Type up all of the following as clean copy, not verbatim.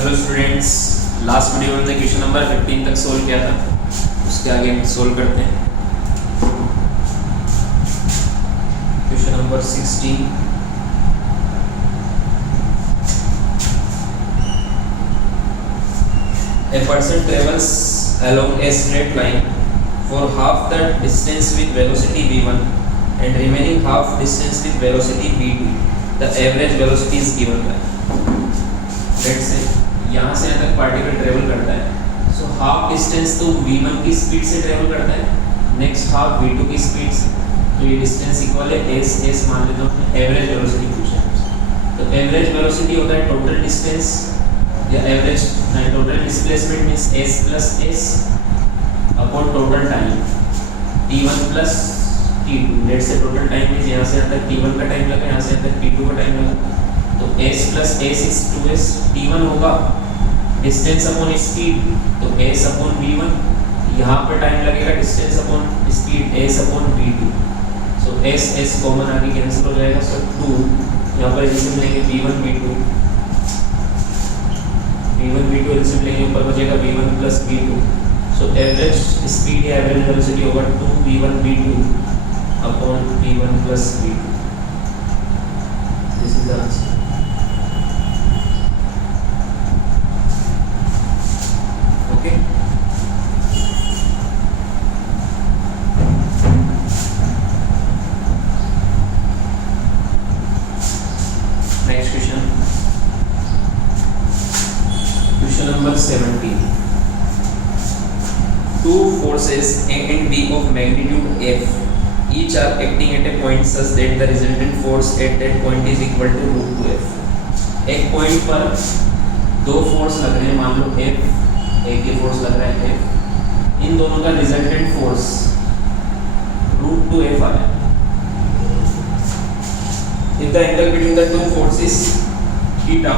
Hello students, last video में हमने question number 15 तक सोल्व किया था। उसके आगे हम सोल्व करते हैं question number 16। A person travels along a straight line for half the distance with velocity v1 and remaining half distance with velocity v2. The average velocity is given by. Let's say यहाँ से यहाँ तक particle travel करता है, so half distance तो v1 की speed से travel करता है, नेक्स्ट हाफ v2 की स्पीड से, तो ये डिस्टेंस इक्वल है s मान लेते हैं। एवरेज वेलोसिटी पूछा है, तो एवरेज वेलोसिटी होता है टोटल डिस्टेंस या average total displacement means s plus s upon total time t1 plus t2। Let's say total time means यहाँ से यहाँ तक t1 का टाइम लगा, यहाँ से यहाँ तक t2 का टाइम लगा, तो s plus s is 2s। t1 होगा डिस्टेंस अपॉन स्पीड, तो s अपॉन v1, यहाँ पर टाइम लगेगा distance upon speed s upon v2। सो s कॉमन आगे कैंसिल हो जाएगा, सो 2 यहाँ पर एलसीएम लेंगे v1 v2 एलसीएम लेंगे, ऊपर बचेगा v1 plus v2। So average speed या एवरेज वेलोसिटी होगा 2v1 v2 upon v1 plus v2। This is the answer. Okay. Next question. Question number 17. Two forces A and B of magnitude F each are acting at a point such that the resultant force at that point is equal to root 2F. एक point पर दो force लग रहे हैं, मान लो F, एक ही force लग रहा है F, इन दोनों का रिजल्टेंट फोर्स रूट 2F आ रहा है। If the angle between the two forces theta,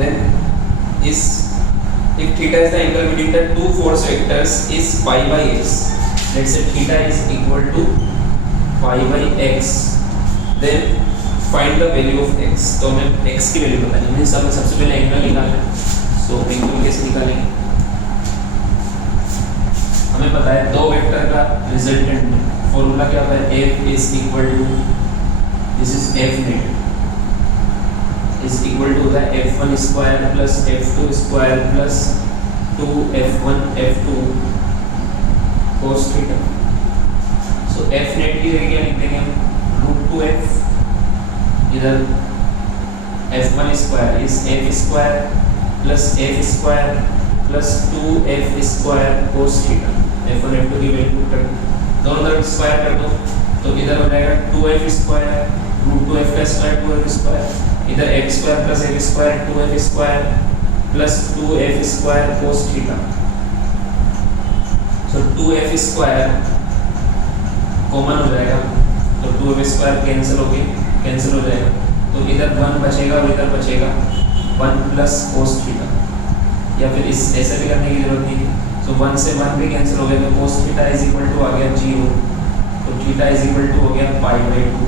then is if theta is the angle between the two force vectors is pi by x, let's say theta is equal to pi by x, then find the value of x। तो हमें x की value बतानी है, means हमें सबसे पहले angle निकालना है। सो एंगल कैसे निकालेंगे, हमें पता है दो वेक्टर का रिजल्टेंट फॉर्मूला क्या होता है, f is equal to, this is f net is equal to होता है f1 square plus f2 square plus 2f1 f2 cos theta. So f net की जगह क्या लिख देंगे हम, रूट 2f, इधर f1 square is f square plus f square plus 2f square cos theta. f1 f2 की वैल्यू कर दोनों तरफ स्क्वायर कर दो, तो इधर हो जाएगा 2f स्क्वायर रूट 2f का स्क्वायर 2f स्क्वायर, इधर f square plus f square 2f square plus 2f square cos theta. So 2f square common हो जाएगा, तो 2f स्क्वायर कैंसिल हो जाएगा, तो इधर 1 बचेगा और इधर बचेगा 1 प्लस cos थीटा, या फिर इस ऐसे भी करने की जरूरत नहीं है। सो 1 से 1 भी कैंसिल हो गया, तो cos theta is equal to आ गया 0, तो थीटा इज इक्वल टू हो गया पाई बाई 2।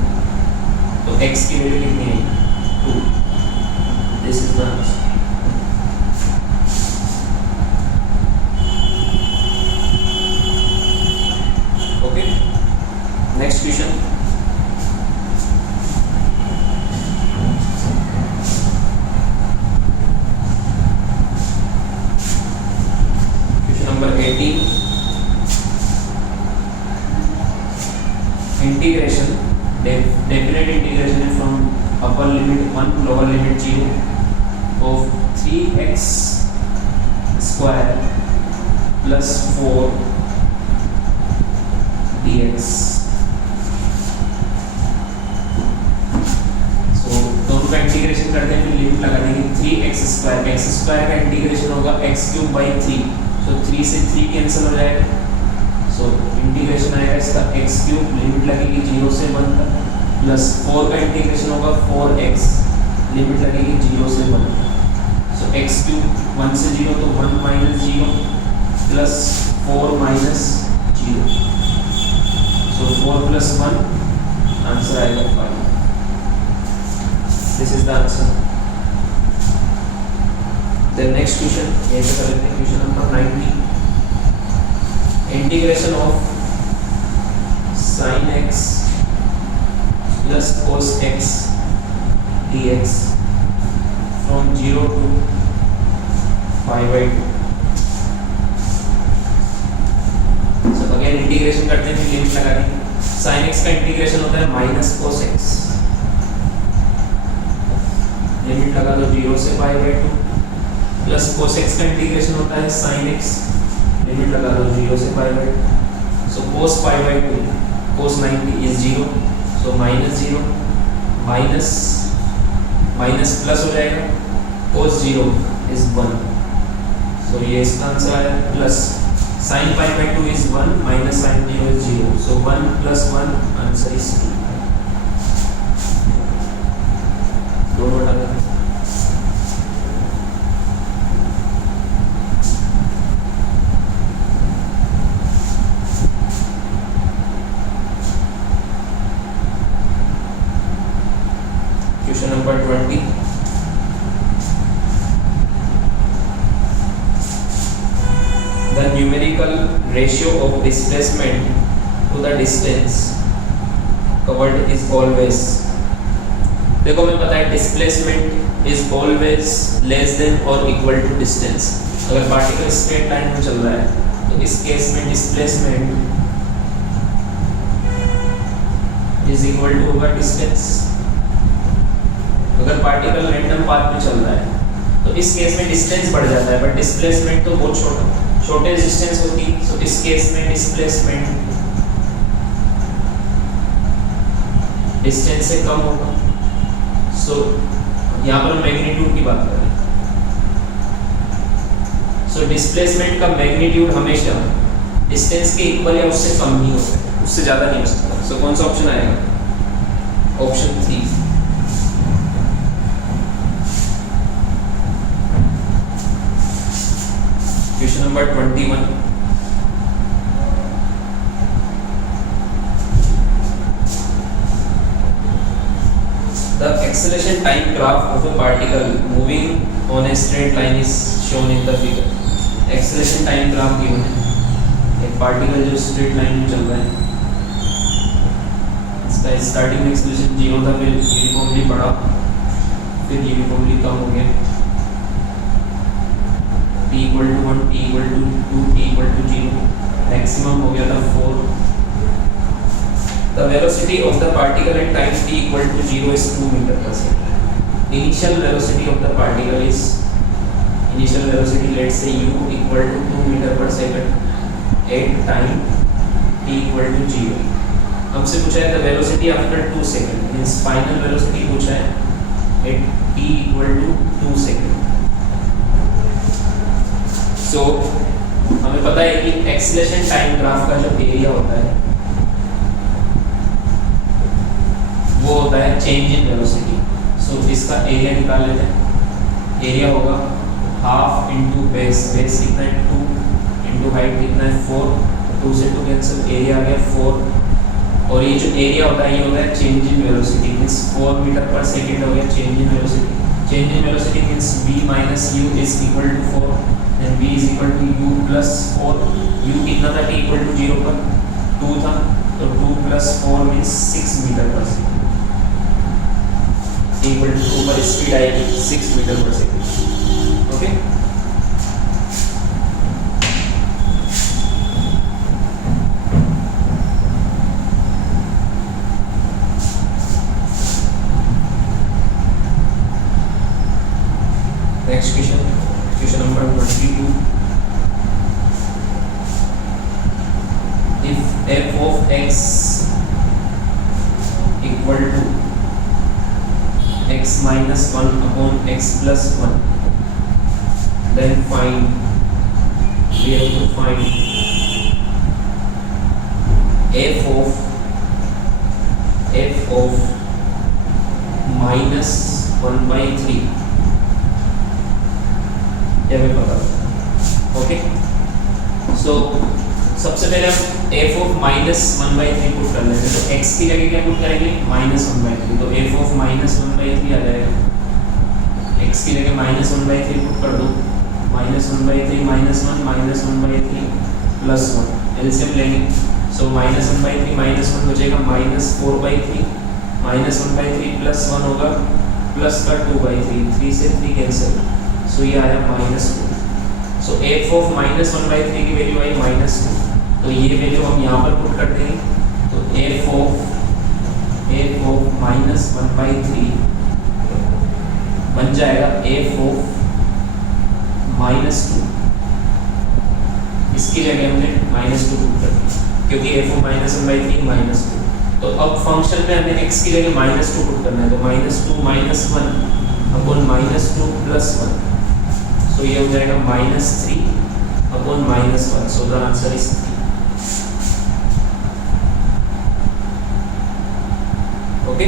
तो x की वैल्यू कितनी है 2। This is the answer. Okay, next question. Number 18. Integration, definite integration from upper limit 1 to lower limit 0 of 3x square plus 4 dx। So दोनों का integration करते हैं, फिर लिमिट लगा देंगे 3x स्क्वायर, x स्क्वायर का इंटीग्रेशन होगा x क्यूब बाई 3, तो 3 से 3 कैंसिल हो जाएगा। सो इंटीग्रेशन आएगा इसका x क्यूब, लिमिट लगेगी 0 से 1 तक, प्लस 4 का इंटीग्रेशन होगा 4x, लिमिट लगेगी 0 से 1 तक। सो x क्यूब 1 से 0 तो 1 minus 0 plus 4 minus 0, so 4 plus 1 answer आएगा 5। This the answer. Then next question ये पे कर लेते हैं, question number 90। Integration of sin x plus cos x dx from 0 to pi by 2। So again integration करते हैं, लिमिट लगा दी। sin x का इंटीग्रेशन होता है माइनस cos x, लिमिट लगा दो 0 से pi by 2, plus cos x का इंटीग्रेशन होता है sin x, लिमिट लगा दो 0 से pi by 2। so cos pi by 2 cos 90 is 0, so minus 0 minus minus plus हो जाएगा, cos 0 is 1, so ये इसका आंसर आया। Plus sin pi by 2 is 1 minus sin 0 is 0, so 1 plus 1 answer is 2। दोनों हटा दें। Question number 20। The numerical ratio of displacement to the distance covered is always। देखो मैं पता है displacement is always less than or equal to distance। अगर particle straight line में चल रहा है तो इस केस में displacement is equal to होगा distance। अगर पार्टिकल रैंडम पाथ में चल रहा है तो इस केस में डिस्टेंस बढ़ जाता है, बट डिस्प्लेसमेंट तो बहुत छोटे डिस्टेंस होती है। सो इस केस में डिस्प्लेसमेंट डिस्टेंस से कम होगा। सो यहाँ पर हम मैग्नीट्यूड की बात करें, सो डिस्प्लेसमेंट का मैग्नीट्यूड हमेशा डिस्टेंस के इक्वल या उससे कम ही होता है, उससे ज़्यादा नहीं हो सकता। सो कौन सा ऑप्शन आएगा? Option 3। Question number 21। The acceleration time graph of a particle moving on a straight line is shown in the figure। acceleration time graph given है, एक पार्टिकल जो स्ट्रेट लाइन में चल रहा है, इसका स्टार्टिंग में acceleration 0 था, फिर यूनिफॉर्मली बढ़ा, फिर यूनिफॉर्मली कम हो गया, t equal to 1, t equal to 2, t equal to 0, maximum हो गया था 4। The velocity of the particle at time t equal to 0 is 2 meter per second। Initial velocity of the particle is, initial velocity let's say u equal to 2 meter per second at time t equal to 0। हमसे पूछा है the velocity after 2 second, means final velocity पूछा है at t equal to 2 second। तो हमें पता है कि एक्सेलरेशन टाइम ग्राफ का जो एरिया होता है वो होता है चेंज इन वेलोसिटी। सो इसका एरिया निकाल लेते हैं। एरिया होगा हाफ इंटू बेस, बेस कितना है 2, इंटू हाइट कितना है 4, 2 से 2 कैंसिल, एरिया आ गया 4। और ये जो एरिया होता है ये होता है change in velocity, means 4 metre पर सेकेंड हो गया change in velocity. Change in velocity means v minus u is equal to 4 and v is equal to u plus 4। u कितना था t equal to 0 पर 2 था, तो 2 plus 4 means 6 मीटर पर second. t equal to 2 पर speed आएगी 6 metre पर second. Okay, next question, question number 22। If f of x equal to x minus 1 upon x plus 1, then find, we have to find f of minus 1/3। ये हमें पता है। Okay, सो सबसे पहले हम f of minus 1/3 पुट कर लेते हैं। तो x की जगह क्या पुट करेंगे? -1/3। तो f of -1/3 आ जाएगा। x की जगह -1/3 पुट कर दो, -1/3 -1 -1/3 +1 एलसीएम लेंगे। सो -1/3 -1 हो जाएगा -4/3 -1/3 +1 होगा प्लस का 2/3, 3 से 3 कैंसिल, सो ये आया -2। सो f ऑफ -1/3 की वैल्यू आई -2, तो ये वैल्यू हम यहाँ पर पुट कर देंगे। तो f ऑफ -1/3 बन जाएगा f ऑफ -2, इसकी जगह हमने -2 पुट कर दिया क्योंकि f ऑफ -1/3 -2। तो अब फंक्शन में हमें x की जगह -2 पुट करना है, तो -2 -1 अपॉन -2 +1, सो ये हो जाएगा -3 upon -1, so the answer is 3। Okay,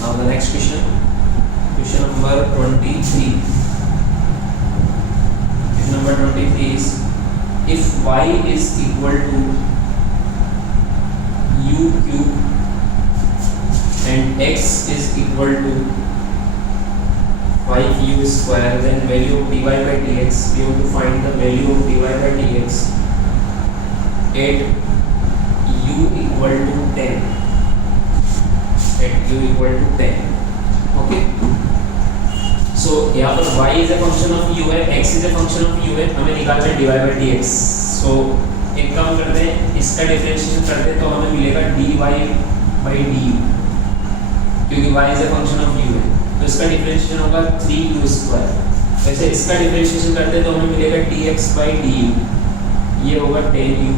now the next question number 23. Question number 23 is, if y is equal to u cube and x is equal to 5u square, then value of dy by dx, we have to find the value of dy by dx at u equal to 10, at u equal to 10. Okay, so यहाँ पर y is a function of u है, x is a function of u है, हमें निकालना है dy by dx। so एक काम करते हैं, इसका डिफरेंशिएशन करते हैं तो हमें मिलेगा dy by du, क्योंकि y is a function of u है, तो इसका डिफरेंशिएशन होगा 3u स्क्वायर। वैसे इसका डिफरेंशिएशन करते हैं तो हमें मिलेगा dx by du, ये होगा 10u,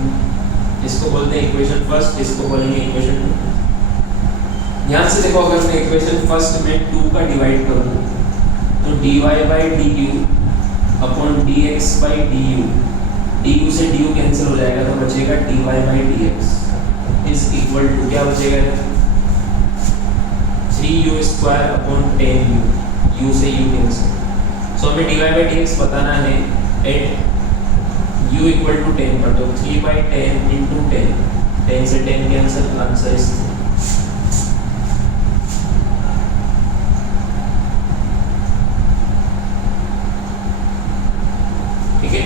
इसको बोलते हैं इक्वेशन फर्स्ट, इसको बोलेंगे इक्वेशन 2। ध्यान से देखो, अगर मैं इक्वेशन फर्स्ट में 2 का डिवाइड करूँ तो dy by du upon dx by du, du से du कैंसिल हो जाएगा तो बचेगा dy by dx is equal to, क्या बचेगा 3u square upon 10u, u से u कैंसिल। सो हमें dy by dx बताना है एट u इक्वल टू 10 पर, तो 3/10 इंटू 10, 10 से 10 कैंसिल, आंसर इज 3। ठीक है,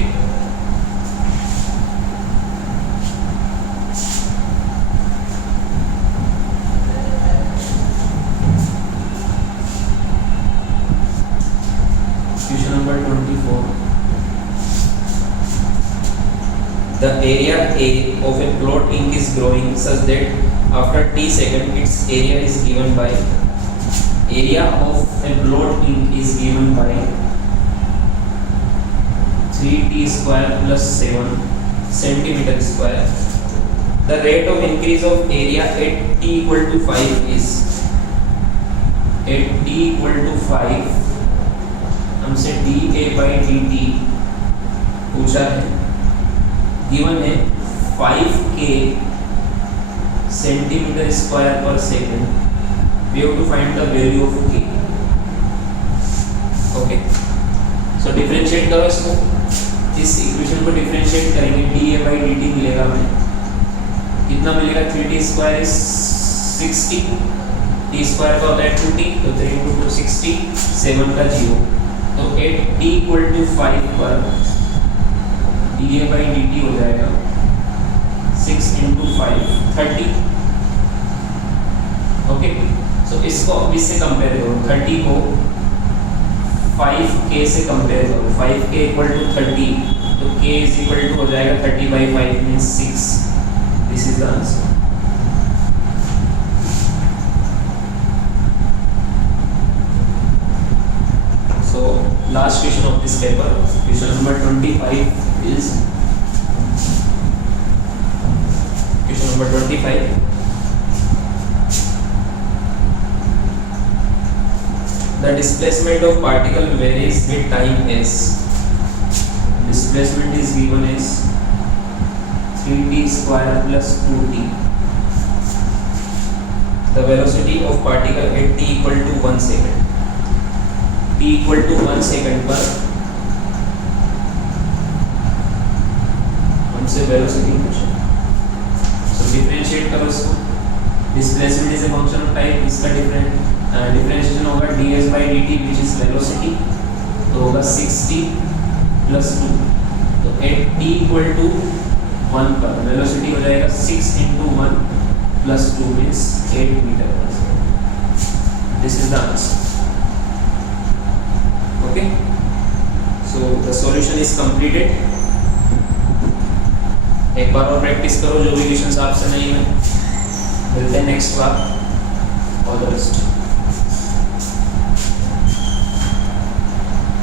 question number 24। The area A of a plot ink is growing such that after t seconds its area is given by, area of a plot ink is given by 3t square plus 7 centimeter square. The rate of increase of area at t equal to 5 is, at t equal to 5 हमसे dA by dt पूछा है, given है 5k centimetre square पर second, we have to find the value of k। Okay, so differentiate करो इसको, इस equation को differentiate करेंगे, dA by dt मिलेगा हमें, कितना मिलेगा 3t square is 60, t square का होता है 2t, तो 3 into 2 60, 7 का 0, तो 8t equal to 5 पर dA by dt हो जाएगा 6 into 5 30। ओके, सो इसको अब इससे कंपेयर करो, 30 को 5k से कंपेयर करो, 5k equal to 30, तो k is equal to हो जाएगा 30/5 means 6। This is the answer. So last question of this paper, question number 25 is, question number 25, the displacement of particle varies with time as, displacement is given as 3t square plus 2t, the velocity of particle at t equal to 1 second, t equal to 1 second पर हमसे velocity पूछा, differentiate करो इसको, displacement is a function of time, इसका differentiation होगा ds by dt which is velocity, तो होगा 6t plus 2, तो एट t इक्वल टू 1 पर वेलोसिटी हो जाएगा 6 into 1 plus 2 means 8 meter per second. This is the answer. Okay, so the solution is completed. एक बार और प्रैक्टिस करो जो भी क्वेश्चंस आपसे नहीं है, मिलते हैं next bar. All the best.